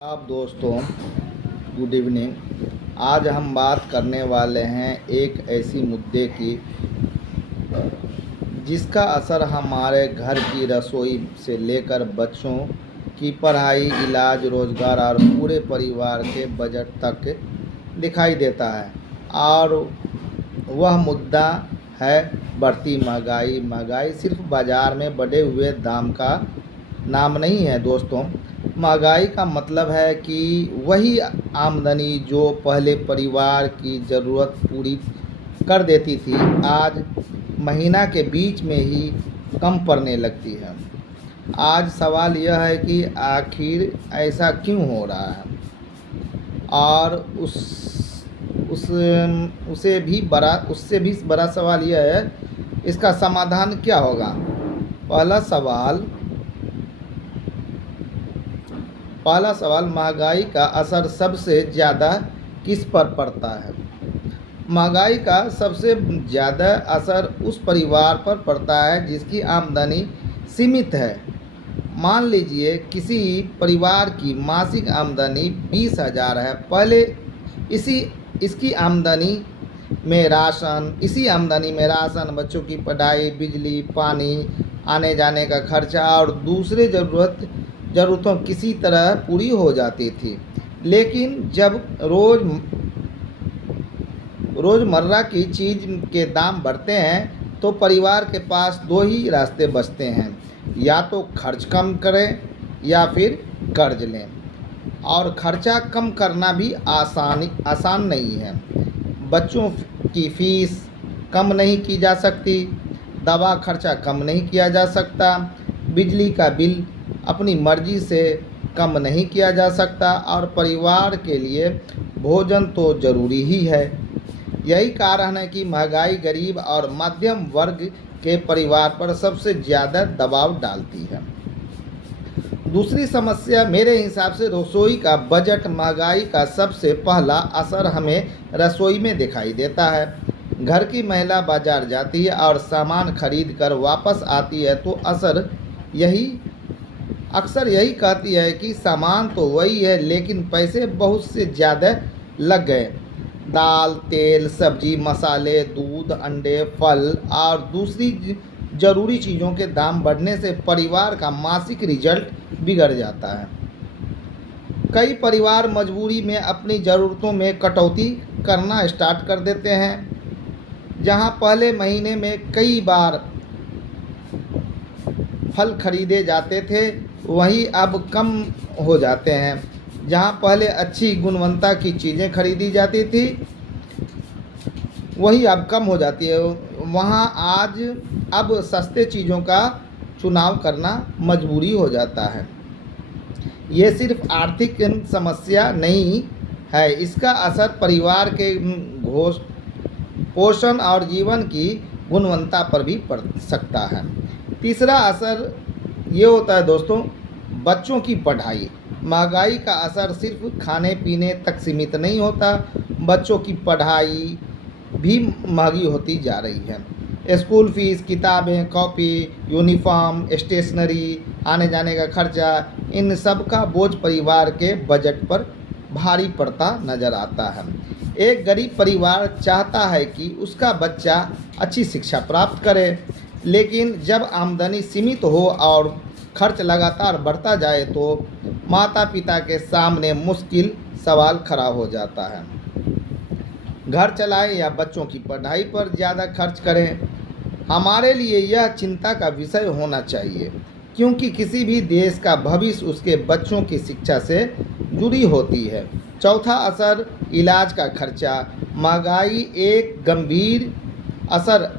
आप दोस्तों, good evening. आज हम बात करने वाले हैं एक ऐसी मुद्दे की जिसका असर हमारे घर की रसोई से लेकर बच्चों की पढ़ाई, इलाज, रोजगार और पूरे परिवार के बजट तक दिखाई देता है। और वह मुद्दा है बढ़ती महंगाई। महंगाई सिर्फ बाज़ार में बढ़े हुए दाम का नाम नहीं है दोस्तों। महंगाई का मतलब है कि वही आमदनी जो पहले परिवार की ज़रूरत पूरी कर देती थी, आज महीना के बीच में ही कम पड़ने लगती है। आज सवाल यह है कि आखिर ऐसा क्यों हो रहा है, और उससे भी बड़ा सवाल यह है, इसका समाधान क्या होगा। पहला सवाल, महंगाई का असर सबसे ज़्यादा किस पर पड़ता है। महंगाई का सबसे ज़्यादा असर उस परिवार पर पड़ता है जिसकी आमदनी सीमित है। मान लीजिए किसी परिवार की मासिक आमदनी 20,000 है। पहले इसी आमदनी में राशन, बच्चों की पढ़ाई, बिजली, पानी, आने जाने का खर्चा और दूसरे ज़रूरतों किसी तरह पूरी हो जाती थी। लेकिन जब रोज़मर्रा की चीज़ के दाम बढ़ते हैं तो परिवार के पास दो ही रास्ते बचते हैं, या तो खर्च कम करें या फिर कर्ज लें। और खर्चा कम करना भी आसान नहीं है। बच्चों की फीस कम नहीं की जा सकती, दवा खर्चा कम नहीं किया जा सकता, बिजली का बिल अपनी मर्जी से कम नहीं किया जा सकता, और परिवार के लिए भोजन तो ज़रूरी ही है। यही कारण है कि महंगाई गरीब और मध्यम वर्ग के परिवार पर सबसे ज़्यादा दबाव डालती है। दूसरी समस्या मेरे हिसाब से रसोई का बजट। महंगाई का सबसे पहला असर हमें रसोई में दिखाई देता है। घर की महिला बाजार जाती है और सामान खरीद कर वापस आती है तो अक्सर यही कहती है कि सामान तो वही है लेकिन पैसे बहुत से ज़्यादा लग गए। दाल, तेल, सब्जी, मसाले, दूध, अंडे, फल और दूसरी ज़रूरी चीज़ों के दाम बढ़ने से परिवार का मासिक रिजल्ट बिगड़ जाता है। कई परिवार मजबूरी में अपनी ज़रूरतों में कटौती करना स्टार्ट कर देते हैं। जहां पहले महीने में कई बार फल खरीदे जाते थे, वहीं अब कम हो जाते हैं। जहां पहले अच्छी गुणवत्ता की चीज़ें खरीदी जाती थी, वही अब कम हो जाती है। वहाँ अब सस्ते चीज़ों का चुनाव करना मजबूरी हो जाता है। ये सिर्फ आर्थिक समस्या नहीं है, इसका असर परिवार के पोषण और जीवन की गुणवत्ता पर भी पड़ सकता है। तीसरा असर ये होता है दोस्तों, बच्चों की पढ़ाई। महंगाई का असर सिर्फ खाने पीने तक सीमित नहीं होता, बच्चों की पढ़ाई भी महंगी होती जा रही है। स्कूल फीस, किताबें, कॉपी, यूनिफॉर्म, स्टेशनरी, आने जाने का खर्चा, इन सब का बोझ परिवार के बजट पर भारी पड़ता नज़र आता है। एक गरीब परिवार चाहता है कि उसका बच्चा अच्छी शिक्षा प्राप्त करे, लेकिन जब आमदनी सीमित हो और खर्च लगातार बढ़ता जाए तो माता पिता के सामने मुश्किल सवाल खड़ा हो जाता है। घर चलाएं या बच्चों की पढ़ाई पर ज़्यादा खर्च करें। हमारे लिए यह चिंता का विषय होना चाहिए, क्योंकि किसी भी देश का भविष्य उसके बच्चों की शिक्षा से जुड़ी होती है। चौथा असर, इलाज का खर्चा। महंगाई एक गंभीर असर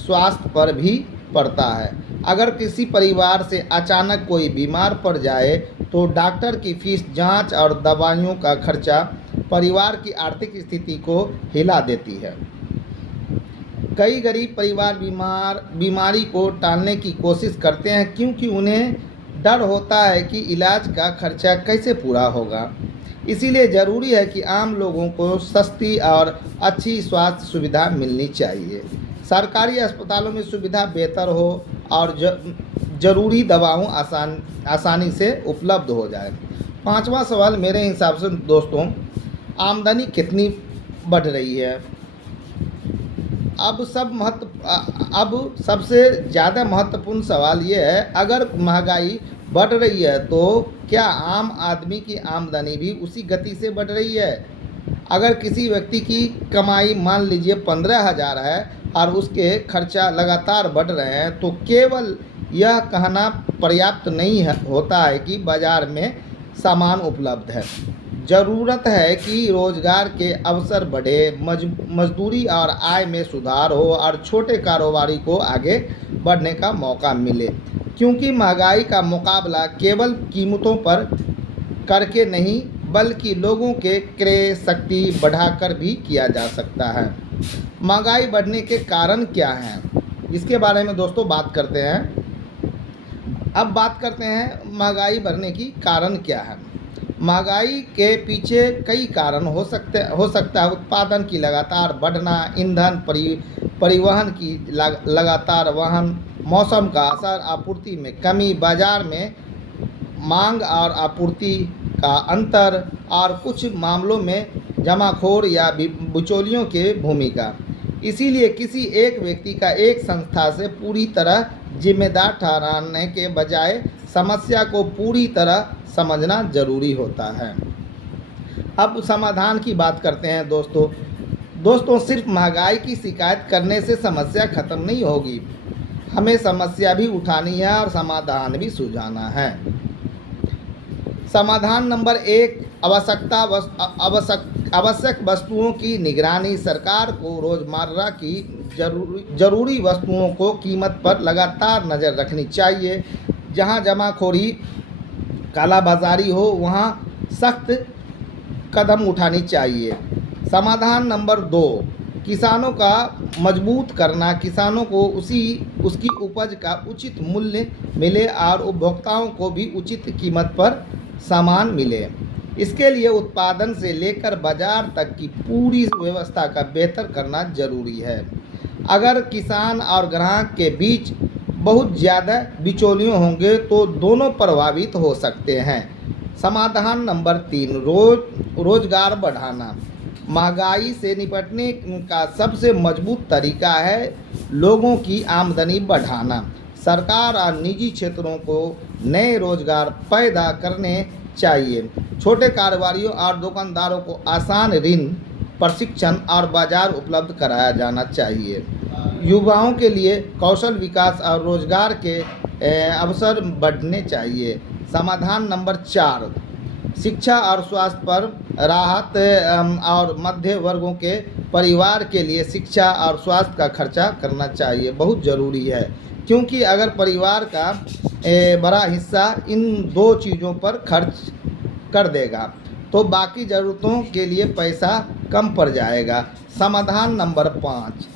स्वास्थ्य पर भी पड़ता है। अगर किसी परिवार से अचानक कोई बीमार पड़ जाए तो डॉक्टर की फीस, जांच और दवाइयों का खर्चा परिवार की आर्थिक स्थिति को हिला देती है। कई गरीब परिवार बीमारी को टालने की कोशिश करते हैं, क्योंकि उन्हें डर होता है कि इलाज का खर्चा कैसे पूरा होगा। इसीलिए ज़रूरी है कि आम लोगों को सस्ती और अच्छी स्वास्थ्य सुविधा मिलनी चाहिए। सरकारी अस्पतालों में सुविधा बेहतर हो और ज़रूरी दवाओं आसानी से उपलब्ध हो जाए। पांचवा सवाल मेरे हिसाब से दोस्तों, आमदनी कितनी बढ़ रही है। अब सबसे ज़्यादा महत्वपूर्ण सवाल ये है, अगर महंगाई बढ़ रही है तो क्या आम आदमी की आमदनी भी उसी गति से बढ़ रही है। अगर किसी व्यक्ति की कमाई मान लीजिए 15,000 है और उसके खर्चा लगातार बढ़ रहे हैं, तो केवल यह कहना पर्याप्त नहीं होता है कि बाज़ार में सामान उपलब्ध है। ज़रूरत है कि रोज़गार के अवसर बढ़े, मजदूरी और आय में सुधार हो और छोटे कारोबारी को आगे बढ़ने का मौका मिले, क्योंकि महंगाई का मुकाबला केवल कीमतों पर करके नहीं बल्कि लोगों के क्रय शक्ति बढ़ाकर भी किया जा सकता है। महंगाई बढ़ने के कारण क्या हैं, इसके बारे में दोस्तों बात करते हैं। अब बात करते हैं महंगाई बढ़ने की कारण क्या है। महंगाई के पीछे कई कारण हो सकता है। उत्पादन की लगातार बढ़ना, ईंधन परिवहन की लगातार वहन, मौसम का असर, आपूर्ति में कमी, बाजार में मांग और आपूर्ति का अंतर और कुछ मामलों में जमाखोर या बिचौलियों की भूमिका। इसीलिए किसी एक व्यक्ति का एक संस्था से पूरी तरह जिम्मेदार ठहराने के बजाय समस्या को पूरी तरह समझना जरूरी होता है। अब समाधान की बात करते हैं दोस्तों, सिर्फ महंगाई की शिकायत करने से समस्या खत्म नहीं होगी। हमें समस्या भी उठानी है और समाधान भी सुझाना है। समाधान नंबर 1, आवश्यक वस्तुओं की निगरानी। सरकार को रोज़मर्रा की जरूरी वस्तुओं को कीमत पर लगातार नज़र रखनी चाहिए। जहां जमाखोरी, कालाबाजारी हो वहां सख्त कदम उठानी चाहिए। समाधान नंबर 2, किसानों का मजबूत करना। किसानों को उसकी उपज का उचित मूल्य मिले और उपभोक्ताओं को भी उचित कीमत पर सामान मिले। इसके लिए उत्पादन से लेकर बाजार तक की पूरी व्यवस्था का बेहतर करना जरूरी है। अगर किसान और ग्राहक के बीच बहुत ज़्यादा बिचौलियों होंगे तो दोनों प्रभावित हो सकते हैं। समाधान नंबर 3, रोज़गार बढ़ाना। महंगाई से निपटने का सबसे मजबूत तरीका है लोगों की आमदनी बढ़ाना। सरकार और निजी क्षेत्रों को नए रोजगार पैदा करने चाहिए। छोटे कारोबारियों और दुकानदारों को आसान ऋण, प्रशिक्षण और बाजार उपलब्ध कराया जाना चाहिए। युवाओं के लिए कौशल विकास और रोजगार के अवसर बढ़ने चाहिए। समाधान नंबर 4, शिक्षा और स्वास्थ्य पर राहत और मध्य वर्गों के परिवार के लिए शिक्षा और स्वास्थ्य का खर्चा करना चाहिए, बहुत ज़रूरी है। क्योंकि अगर परिवार का बड़ा हिस्सा इन 2 चीज़ों पर खर्च कर देगा तो बाकी ज़रूरतों के लिए पैसा कम पड़ जाएगा। समाधान नंबर 5,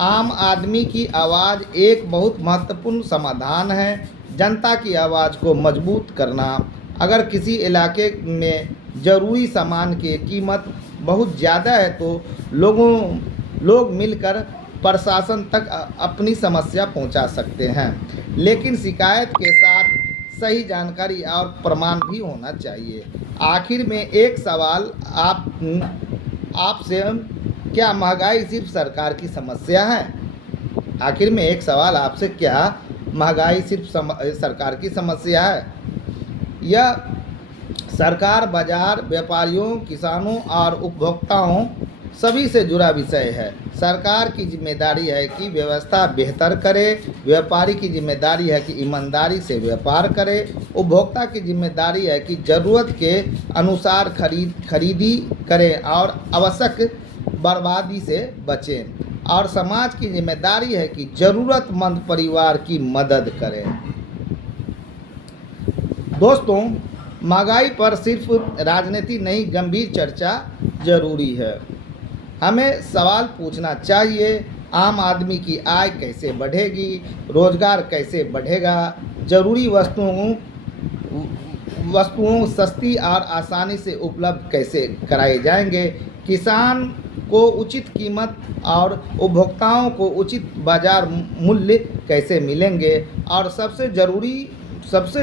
आम आदमी की आवाज़ एक बहुत महत्वपूर्ण समाधान है। जनता की आवाज़ को मजबूत करना। अगर किसी इलाके में ज़रूरी सामान की कीमत बहुत ज़्यादा है तो लोग मिलकर प्रशासन तक अपनी समस्या पहुंचा सकते हैं, लेकिन शिकायत के साथ सही जानकारी और प्रमाण भी होना चाहिए। आखिर में एक सवाल आपसे, क्या महंगाई सिर्फ सरकार की समस्या है? आखिर में एक सवाल आपसे, क्या महंगाई सिर्फ सरकार की समस्या है? यह सरकार, बाजार, व्यापारियों, किसानों और उपभोक्ताओं सभी से जुड़ा विषय है। सरकार की जिम्मेदारी है कि व्यवस्था बेहतर करे, व्यापारी की जिम्मेदारी है कि ईमानदारी से व्यापार करे, उपभोक्ता की जिम्मेदारी है कि ज़रूरत के अनुसार खरीदी करें और आवश्यक बर्बादी से बचें, और समाज की जिम्मेदारी है कि ज़रूरतमंद परिवार की मदद करें। दोस्तों, महंगाई पर सिर्फ राजनीति नहीं, गंभीर चर्चा जरूरी है। हमें सवाल पूछना चाहिए, आम आदमी की आय कैसे बढ़ेगी, रोजगार कैसे बढ़ेगा, जरूरी वस्तुओं सस्ती और आसानी से उपलब्ध कैसे कराए जाएंगे, किसान को उचित कीमत और उपभोक्ताओं को उचित बाजार मूल्य कैसे मिलेंगे, और सबसे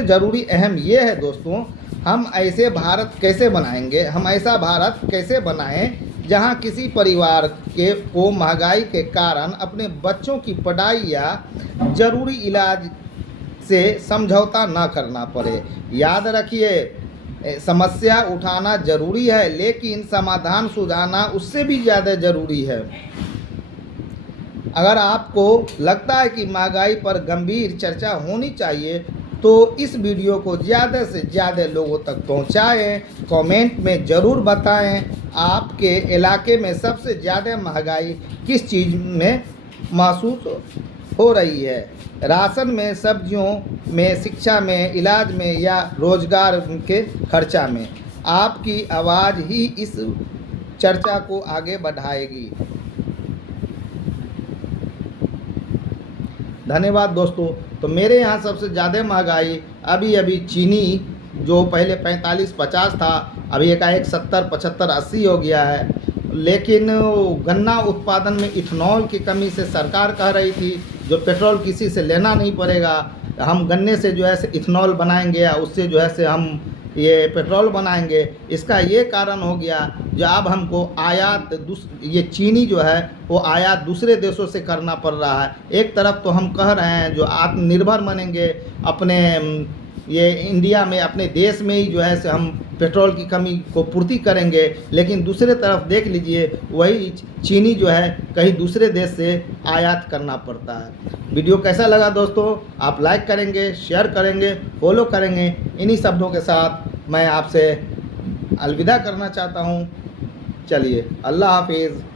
ज़रूरी अहम ये है दोस्तों, हम ऐसे भारत कैसे बनाएंगे, हम ऐसा भारत कैसे बनाएं जहां किसी परिवार को महंगाई के कारण अपने बच्चों की पढ़ाई या ज़रूरी इलाज से समझौता न करना पड़े। याद रखिए, समस्या उठाना ज़रूरी है, लेकिन समाधान सुझाना उससे भी ज़्यादा ज़रूरी है। अगर आपको लगता है कि महंगाई पर गंभीर चर्चा होनी चाहिए तो इस वीडियो को ज़्यादा से ज़्यादा लोगों तक पहुंचाएं। कमेंट में ज़रूर बताएं आपके इलाके में सबसे ज़्यादा महंगाई किस चीज़ में महसूस हो रही है, राशन में, सब्जियों में, शिक्षा में, इलाज में या रोज़गार के खर्चा में। आपकी आवाज़ ही इस चर्चा को आगे बढ़ाएगी। धन्यवाद दोस्तों। तो मेरे यहाँ सबसे ज़्यादा महंगाई अभी चीनी जो पहले 45-50 था, अभी एकाएक 70-75-80 हो गया है। लेकिन गन्ना उत्पादन में इथेनॉल की कमी से सरकार कह रही थी जो पेट्रोल किसी से लेना नहीं पड़ेगा, हम गन्ने से जो है से इथेनॉल बनाएंगे या उससे जो है से हम ये पेट्रोल बनाएंगे। इसका ये कारण हो गया जो अब हमको आयात ये चीनी जो है वो आयात दूसरे देशों से करना पड़ रहा है। एक तरफ तो हम कह रहे हैं जो आत्मनिर्भर बनेंगे अपने ये इंडिया में, अपने देश में ही जो है से हम पेट्रोल की कमी को पूर्ति करेंगे, लेकिन दूसरे तरफ देख लीजिए वही चीनी जो है कहीं दूसरे देश से आयात करना पड़ता है। वीडियो कैसा लगा दोस्तों, आप लाइक करेंगे, शेयर करेंगे, फॉलो करेंगे। इन्हीं शब्दों के साथ मैं आपसे अलविदा करना चाहता हूँ। चलिए, अल्लाह हाफिज़।